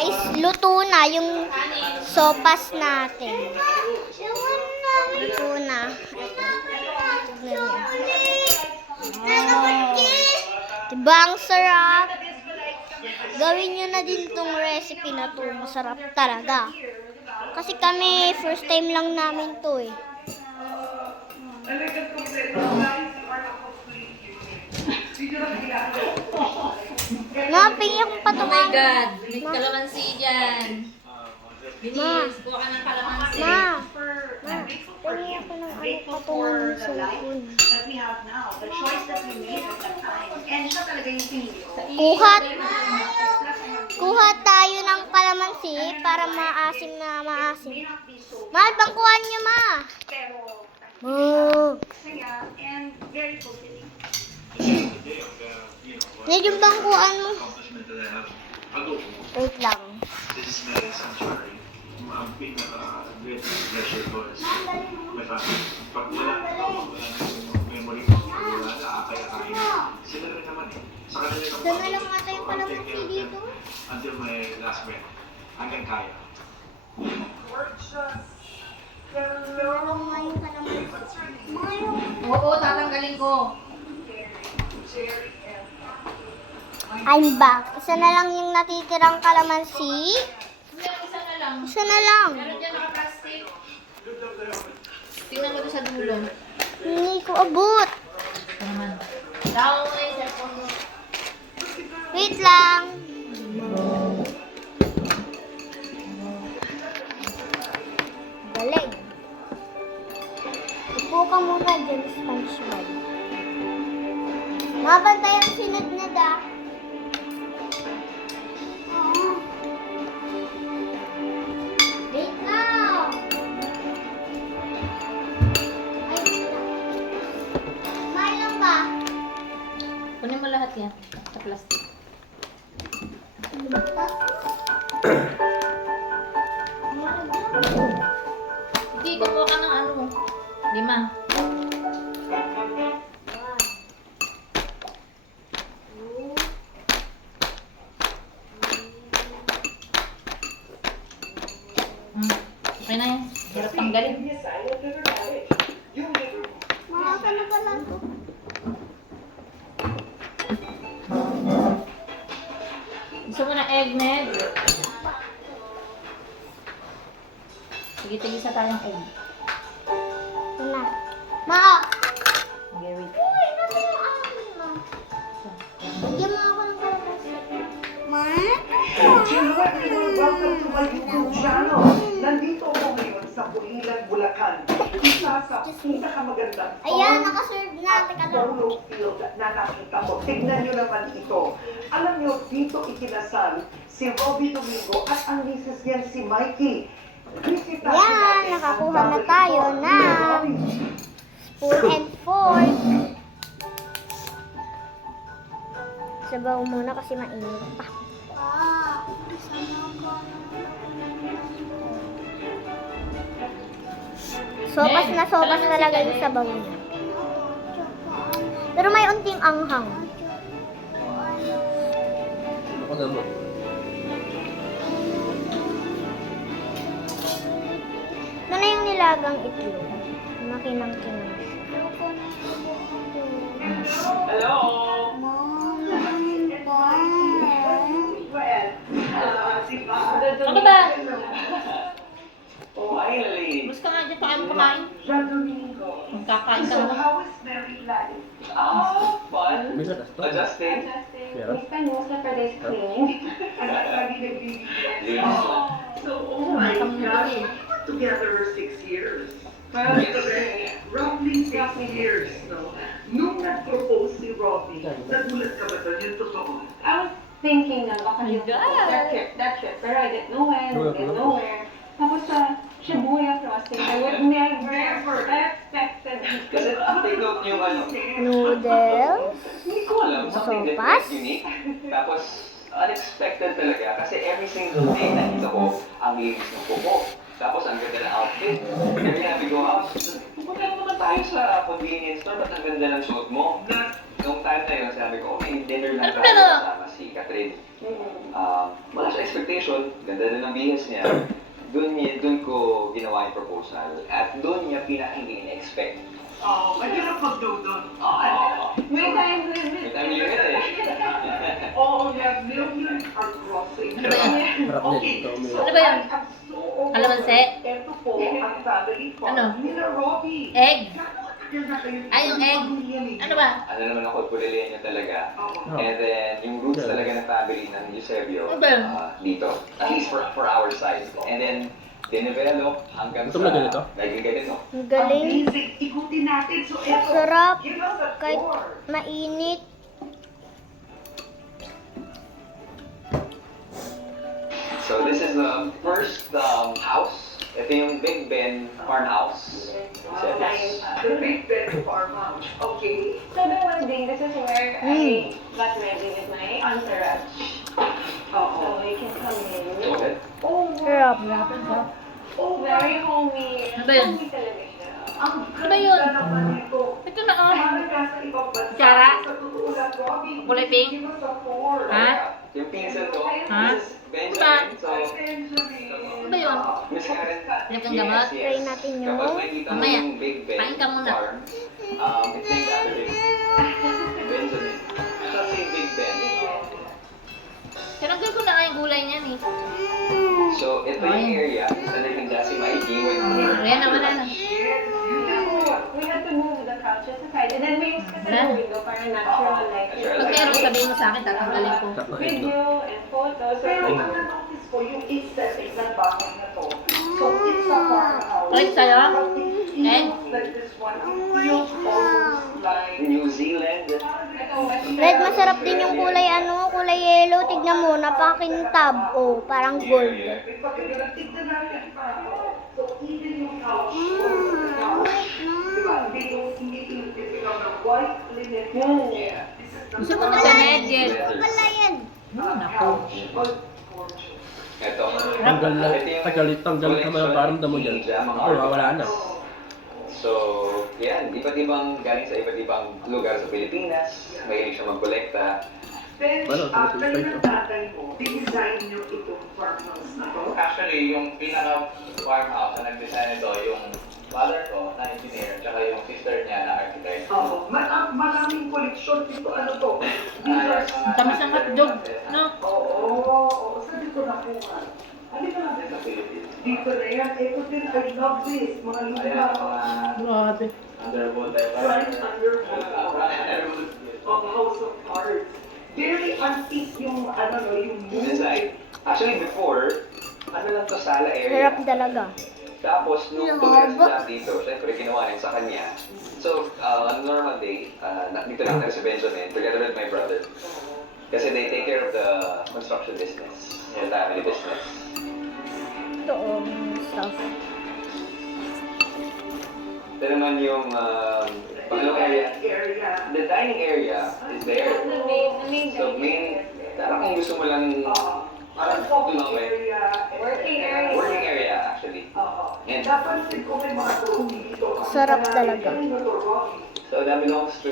Guys, luto na yung sopas natin. Luto na. Diba ang sarap? Gawin nyo na din tong recipe na to. Masarap talaga. Kasi kami, first time lang namin to eh. Napingi akong Oh patungan. my God, may kalamansi dyan. Binis, kuha ka ng kalamansi. Ma, pingi ako ng patungan ng cellphone. Kuha tayo ng kalamansi para maasim na maasim. Mahal, bangkuhan nyo, ma. Ma. Yan yung bangkuhan mo. Wait lang. Ang pinaka-great pleasure ko is my family. Pag wala memory ko, wala nakakaya-kaya. Sila rin naman eh. Sa kanila yung Dala lang ata yung kalamansi dito. until my last breath. Hanggang kaya. Dala lang nga yung kalamansi. Oo, tatanggalin ko. I'm back. Isa na lang yung natitirang kalamansi. Isa na lang. Isa na lang. Meron dyan naka-plastic. Tingnan mo doon sa dulo. Hindi ko abot. Ito naman. Lawa mo na yung cellphone mo. Wait lang. Galing. Upo ka muna dyan, SpongeBob. Mabantay ang sinadnad ah. Wait lang. Ay, may lang ba? Kunin mo lahat yan sa plastic. Hindi, kumuha ka ng ano. 5. Okay na yan. Hirap tanggalin. Makaka na pala to. Gusto mo na egg, Ned? Sige, tigisa tayong egg. Ito na. Ma! Okay, wait. Uy, nasa yung akin mo. Bigyan mo ako ng kalamansi. Ma? Welcome to my YouTube channel. Nandito ako ngayon sa Bulilan, Bulacan. Isa sa pinakamagandang Ayan, nakaserve na. Teka lang. polo field na nakita mo. Tignan nyo naman ito. Alam nyo, dito ikinasal si Robbie Domingo at ang misis niyan si Mikey. Bisitahin Yan, natin nakakuha ang na family tayo tour ni ng Robbie. spoon and fork. Sabaw muna kasi mainit pa. Sopas talaga yung sabaw niya. Pero may unting anghang. Ako naman. Ito na yung nilagang itlog. Makinang-kinang siya. Hello! Ano ba? Oh, hi, Lily. Gusto ka nga dyan, paano kumain? John Domingo. Magkakain ka So, mo. how is married life? Fun. May lakas to. Adjusting. Meron? Lagi nagbibigyan. So, oh my gosh. Together 6 years. Well, roughly 6 years, no? Nung nag-propose si Robbie, nagulat ka ba doon? Yung totoo. I was thinking na baka My yung God. that trip, pero I didn't know when, didn't know where. Tapos sa Shibuya crossing, I would never expected. Kasi take note yung ano, Noodles. hindi ko alam, something Sopas? different, unique. Tapos, unexpected talaga kasi every single day nakita ko ang linis ng kuko. Tapos, ang ganda ng outfit. Every time we go out, pupunta naman tayo sa convenience store, ba't ang ganda ng suot mo? Nung time na yun, sabi ko, okay, dinner lang Ano tayo ba? kasama si Catherine. Wala siya expectation. transportation, ganda din ng bihis niya. Doon ko ginawa yung proposal. At doon niya hindi na-expect. Mahirap mag-do-doon. May time limit. May time limit eh. Oh, yeah, millions are crossing. Ano ba yan? Harap din. Ito, may... Ano ba yan? Kalamansi? Ito po, ang family farm Ano? nila Robbie. Egg? Tagal na kayo Ay, yung egg. Ano ba? Ano naman ako, Purilian niya talaga. Oo. And then, yung roots talaga ng family ng Eusebio, Ano ba yun? dito. At least for our side. And then, dinevelop hanggang Ito na ganito? naging ganito. Ang galing. Amazing. Ikutin natin. So, eto. Sarap. Give us a Kahit tour. mainit. So, this is the first house. Ito yung Big Ben farmhouse. The Big Ben farmhouse. Okay. So the one thing, this is where I got ready with my entourage. Oo. So you can come in. Go ahead. Oh, Sarap. Oh, very homey. Ano ba yun? Homey talaga siya. ang Ano ba yun? ganda naman nito. Ito na oh. Parang nasa ibang bansa. Tsara? Sa totoo lang, Robbie. Kulay pink? Give us a tour. Ha? Yung pinsan ko, Ha? this is Benjamin. So, Benjamin. Ano ba yun? Miss Karen. Pinag ang gamot? Try natin yun. Kapag nakikita mo Mamaya. yung Big Ben Kain ka muna. farm, it's named after him. Benjamin. Siya si Big Ben. Tinanggal ko na nga yung gulay niyan eh. So, ito yung area na naganda si Mikey when we were... Ayan naman na. We had to move the couches aside. And then we used kasi the window para natural light. Natural Pag meron sabihin mo sa akin, tatanggalin ko. Video and photos. Pero ang na-notice ko, yung aesthetic ng bahay na to. So, it's a farmhouse. Right sa'yo? But it feels like this one. It feels almost like... New Zealand. Red, masarap din yung kulay kulay yellow. Tignan mo, napakintab. Oh, parang gold. Pag tignan natin pa. So, even yung couch. Diba? Hindi yung typical na white linen. Yeah. This is Gusto mo na sa medjet. yan. couch. Oh, gorgeous. Ito. Tanggal na, tanggal ka mga paramdam mo dyan. Ako, wala na. So, yan. Iba't ibang galing sa iba't ibang lugar sa Pilipinas. Mahilig siya magkolekta. Then, Ano, kayo 25 ng tatay mo, design niyo itong farmhouse na to. Actually, yung pinaka-farmhouse na nag-design ito, yung mother ko na engineer, tsaka yung sister niya na architect. Oo. Maraming koleksyon dito. Ano to? These are... Tamis ang hotdog. No? Oo. Saan dito nakuha? Ano ka lang? Sa Philippines. Dito na yan. Ito din, I love this. Mga Ayan, lupa. Grabe. underwood type. Right under of House of Cards. Very antique yung, yung Design. Actually, before, lang to, sala area. Sarap talaga. Tapos, nung tuloy dito, syempre, ginawa rin sa kanya. So, on a normal day, dito lang tayo si Benjamin, together with my brother. Kasi they take care of the construction business, yung family business. Ito, stuff. Ito naman yung pangalawa area. The dining area is there. The main So, main, parang kung gusto mo lang, parang area. working area. working area actually. And Napansin ko may mga trophy dito. Sarap talaga. so that belongs to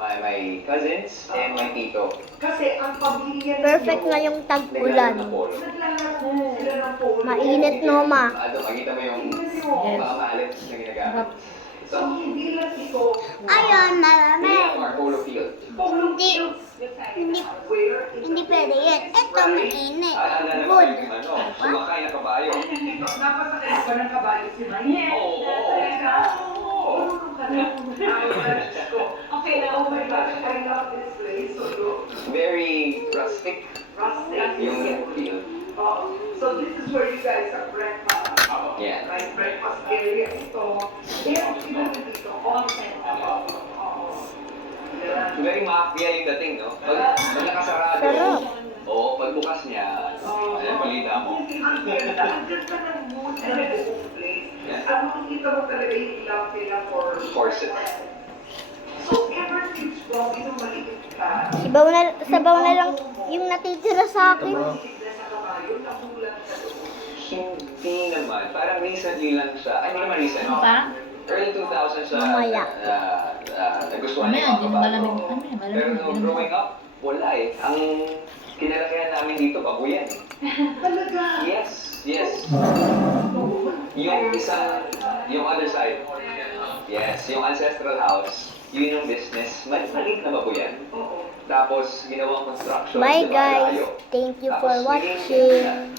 my cousins and my tito. Kasi ang pamilya Perfect nga yung tag-ulan. Naglalaro ng polo. naglalaro sila ng polo. Mainit, no, ma? Makita mo yung mga malit na ginagamit. So, hindi lang ito. Ayun, We have our polo field. Polo Hindi. fields. Hindi, Where is hindi pwede yan. Ito, mainit. Handa na Good. kayo yung sumakay na kabayo. Napasakay ba ng kabayo si Mike? Oo. Okay na, oh my gosh, I love this place. So, Very rustic rustic. yung field. So this is where you guys have breakfast. Yeah. Right, breakfast area ito. Meron sila dito, onsen. Very mafia yung dating, no? Pag nakasarado, Sarap. oo, pagbukas niya, ayan, balita mo. Ang ganda ng mood ng buong place. At makikita mo talaga yung love nila for Horses. So ever since Robbie nung maliit ka, Sabaw na lang yung natitira sa akin. tignan sa kabayo, nakulang ka doon. Hindi naman. Parang recently lang siya. Ay, hindi naman recent. Ano pa? Early 2000 siya Mamaya. nagustuhan Mamaya, niya hindi mga mo kabayo. malamig. Mamaya, malamig. Pero nung growing up, wala eh. Ang kinalakihan namin dito, babuyan. Talaga? Yes, yes. Yung other side. Yes, yung ancestral house, yun yung business. Maliit na babuyan. Oo. Tapos, ginawang construction. Bye diba, guys. layo. Thank you Tapos, for naging watching.